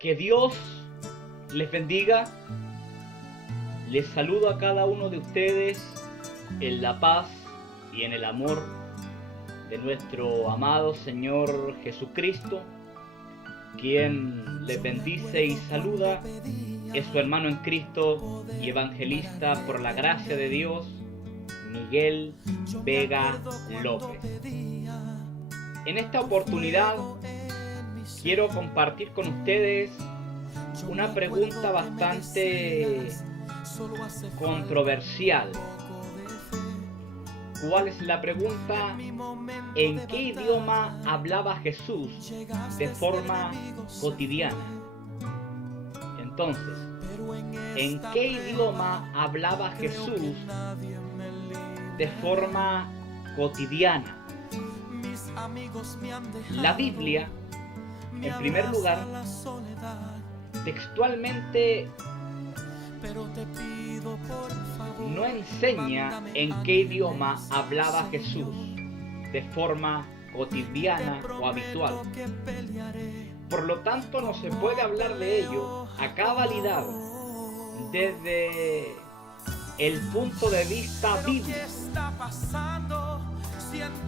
Que Dios les bendiga. Les saludo a cada uno de ustedes en la paz y en el amor de nuestro amado Señor Jesucristo. Quien les bendice y saluda es su hermano en Cristo y evangelista por la gracia de Dios, Miguel Vega López. En esta oportunidad quiero compartir con ustedes una pregunta bastante controversial. ¿Cuál es la pregunta? ¿En qué idioma hablaba Jesús de forma cotidiana? Entonces, ¿en qué idioma hablaba Jesús de forma cotidiana? La Biblia, en primer lugar, textualmente no enseña en qué idioma hablaba Jesús de forma cotidiana o habitual. Por lo tanto, no se puede hablar de ello a cabalidad desde el punto de vista bíblico.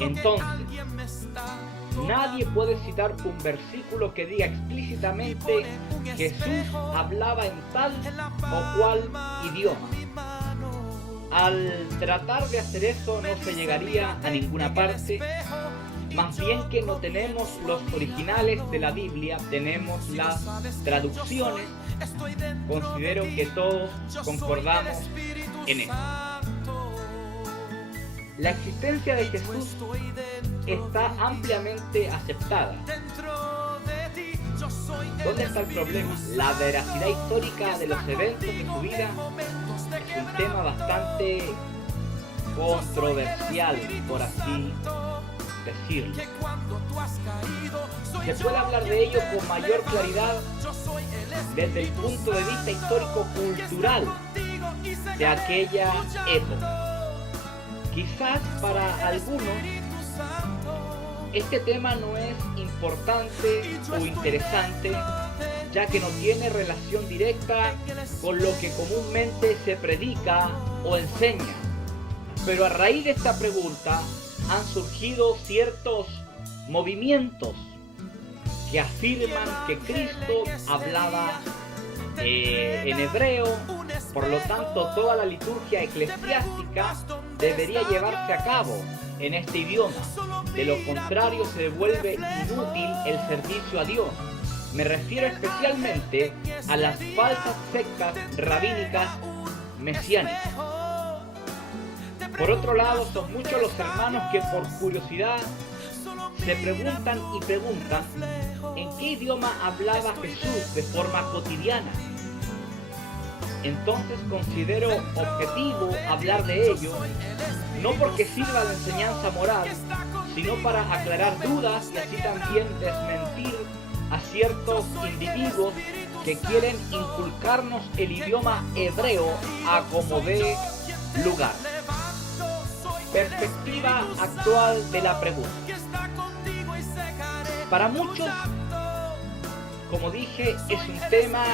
Entonces, nadie puede citar un versículo que diga explícitamente Jesús hablaba en tal o cual idioma. Al tratar de hacer eso no se llegaría a ninguna parte, más bien que no tenemos los originales de la Biblia, tenemos las traducciones. Considero que todos concordamos en eso. La existencia de Jesús está ampliamente aceptada. ¿Dónde está el problema? La veracidad histórica de los eventos de su vida es un tema bastante controversial, por así decirlo. Se puede hablar de ello con mayor claridad desde el punto de vista histórico-cultural de aquella época. Quizás para algunos este tema no es importante o interesante, ya que no tiene relación directa con lo que comúnmente se predica o enseña. Pero a raíz de esta pregunta han surgido ciertos movimientos que afirman que Cristo hablaba en hebreo. Por lo tanto, toda la liturgia eclesiástica debería llevarse a cabo en este idioma. De lo contrario, se vuelve inútil el servicio a Dios. Me refiero especialmente a las falsas sectas rabínicas mesiánicas. Por otro lado, son muchos los hermanos que por curiosidad se preguntan ¿en qué idioma hablaba Jesús de forma cotidiana? Entonces considero objetivo hablar de ello, no porque sirva de enseñanza moral, sino para aclarar dudas y así también desmentir a ciertos individuos que quieren inculcarnos el idioma hebreo a como dé lugar. Perspectiva actual de la pregunta. Para muchos, como dije, es un tema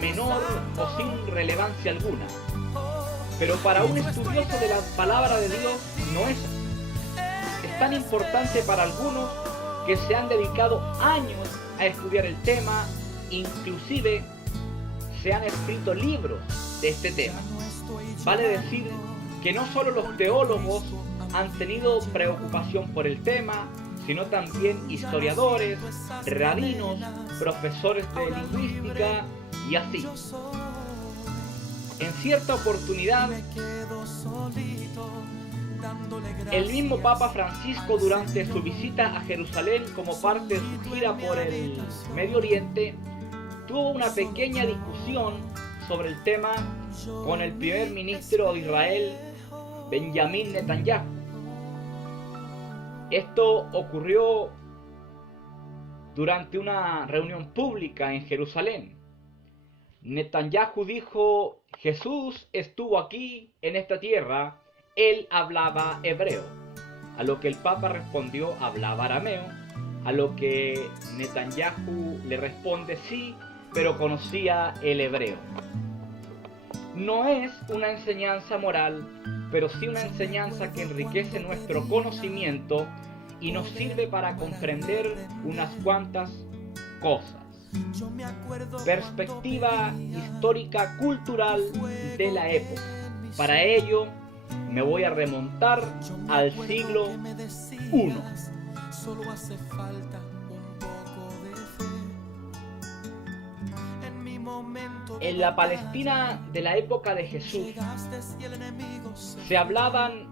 menor o sin relevancia alguna. Pero para un estudioso de la palabra de Dios no es así. Es tan importante para algunos que se han dedicado años a estudiar el tema, inclusive se han escrito libros de este tema. Vale decir que no solo los teólogos han tenido preocupación por el tema, sino también historiadores, rabinos, profesores de lingüística y así. En cierta oportunidad, el mismo Papa Francisco, durante su visita a Jerusalén como parte de su gira por el Medio Oriente, tuvo una pequeña discusión sobre el tema con el primer ministro de Israel, Benjamín Netanyahu. Esto ocurrió durante una reunión pública en Jerusalén. Netanyahu dijo: Jesús estuvo aquí en esta tierra, él hablaba hebreo. A lo que el Papa respondió: hablaba arameo. A lo que Netanyahu le responde: sí, pero conocía el hebreo. No es una enseñanza moral, pero sí una enseñanza que enriquece nuestro conocimiento y nos sirve para comprender unas cuantas cosas. Perspectiva histórica cultural de la época. Para ello me voy a remontar al siglo I. En la Palestina de la época de Jesús se hablaban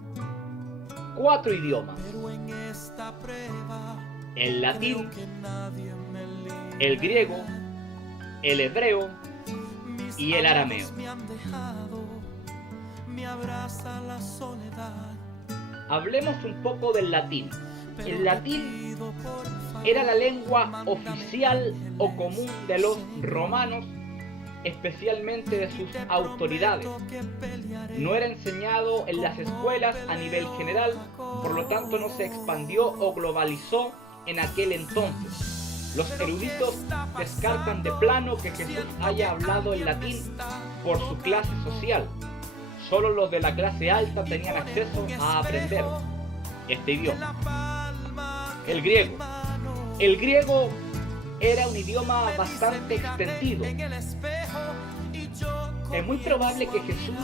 4 idiomas: el latín, el griego, el hebreo y el arameo. Hablemos un poco del latín. El latín era la lengua oficial o común de los romanos, especialmente de sus autoridades. No era enseñado en las escuelas a nivel general, por lo tanto no se expandió o globalizó en aquel entonces. Los eruditos descartan de plano que Jesús haya hablado en latín por su clase social. Solo los de la clase alta tenían acceso a aprender este idioma. El griego. El griego era un idioma bastante extendido. Es muy probable que Jesús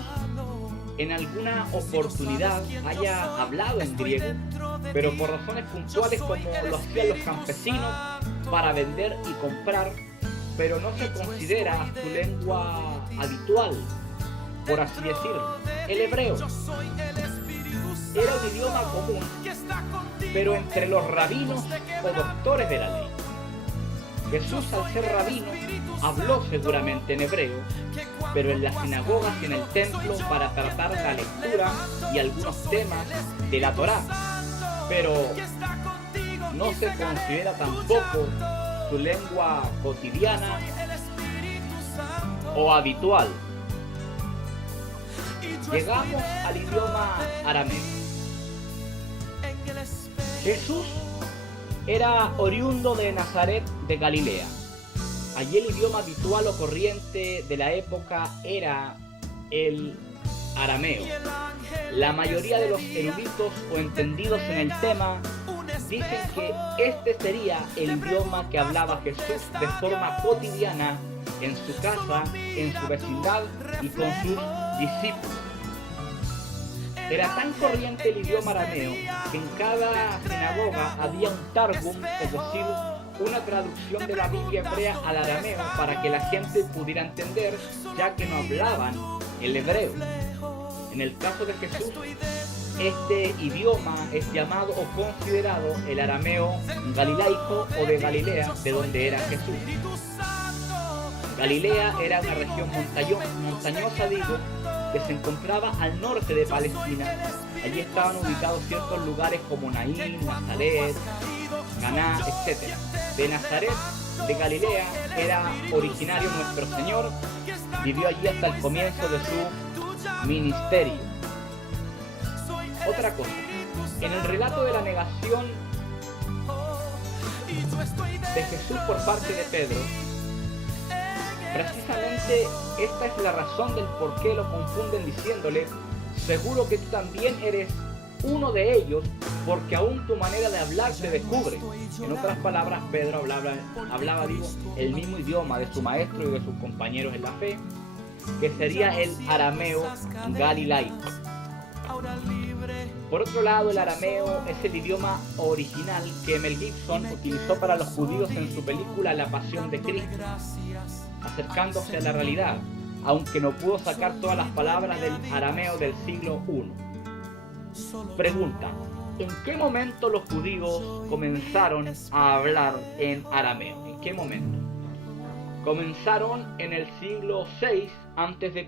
en alguna oportunidad haya hablado en griego, pero por razones puntuales como lo hacían los campesinos para vender y comprar, pero no se considera su lengua habitual, por así decirlo. El hebreo era un idioma común, pero entre los rabinos o doctores de la ley. Jesús, al ser rabino, habló seguramente en hebreo, pero en las sinagogas y en el templo para tratar la lectura y algunos temas de la Torá, pero no se considera tampoco su lengua cotidiana o habitual. Llegamos al idioma arameo. Jesús era oriundo de Nazaret de Galilea. Allí el idioma habitual o corriente de la época era el arameo. La mayoría de los eruditos o entendidos en el tema dicen que este sería el idioma que hablaba Jesús de forma cotidiana en su casa, en su vecindad y con sus discípulos. Era tan corriente el idioma arameo que en cada sinagoga había un targum, es decir, una traducción de la Biblia hebrea al arameo para que la gente pudiera entender, ya que no hablaban el hebreo. En el caso de Jesús, este idioma es llamado o considerado el arameo galilaico o de Galilea, de donde era Jesús. Galilea era una región montañosa, que se encontraba al norte de Palestina. Allí estaban ubicados ciertos lugares como Naín, Nazaret, Caná, etc. De Nazaret, de Galilea, era originario nuestro Señor. Vivió allí hasta el comienzo de su ministerio. Otra cosa, en el relato de la negación de Jesús por parte de Pedro, precisamente esta es la razón del por qué lo confunden diciéndole: seguro que tú también eres uno de ellos, porque aún tu manera de hablar te descubre. En otras palabras, Pedro hablaba el mismo idioma de su maestro y de sus compañeros en la fe, que sería el arameo galilaico. Por otro lado, el arameo es el idioma original que Mel Gibson utilizó para los judíos en su película La Pasión de Cristo, acercándose a la realidad, aunque no pudo sacar todas las palabras del arameo del siglo I. Pregunta: ¿en qué momento los judíos comenzaron a hablar en arameo? ¿En qué momento? Comenzaron en el siglo VI a.C.,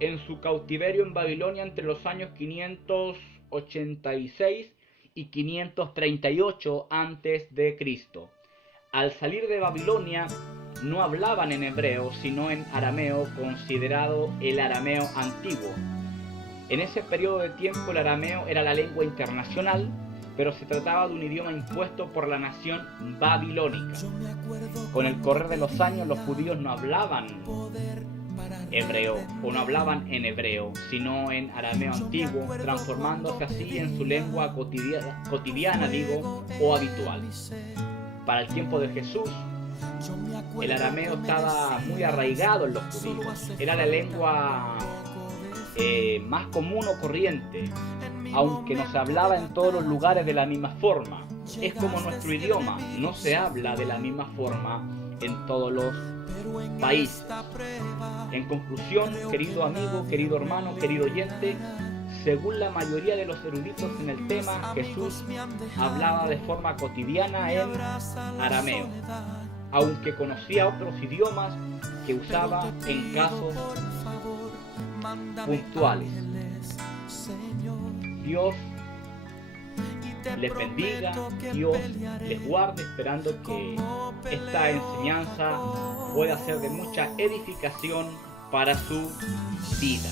en su cautiverio en Babilonia entre los años 586 y 538 a.C. Al salir de Babilonia no hablaban en hebreo, sino en arameo, considerado el arameo antiguo. En ese periodo de tiempo el arameo era la lengua internacional pero se trataba de un idioma impuesto por la nación babilónica. Con el correr de los años, los judíos no hablaban hebreo, o no hablaban en hebreo, sino en arameo antiguo, transformándose así en su lengua cotidiana, o habitual. Para el tiempo de Jesús, el arameo estaba muy arraigado en los judíos. Era la lengua más común o corriente, aunque no se hablaba en todos los lugares de la misma forma. Es como nuestro idioma, no se habla de la misma forma en todos los países. En conclusión, querido amigo, querido hermano, querido oyente, según la mayoría de los eruditos en el tema, Jesús hablaba de forma cotidiana en arameo, aunque conocía otros idiomas que usaba en casos puntuales. Dios les bendiga, Dios les guarde, esperando que esta enseñanza pueda ser de mucha edificación para su vida.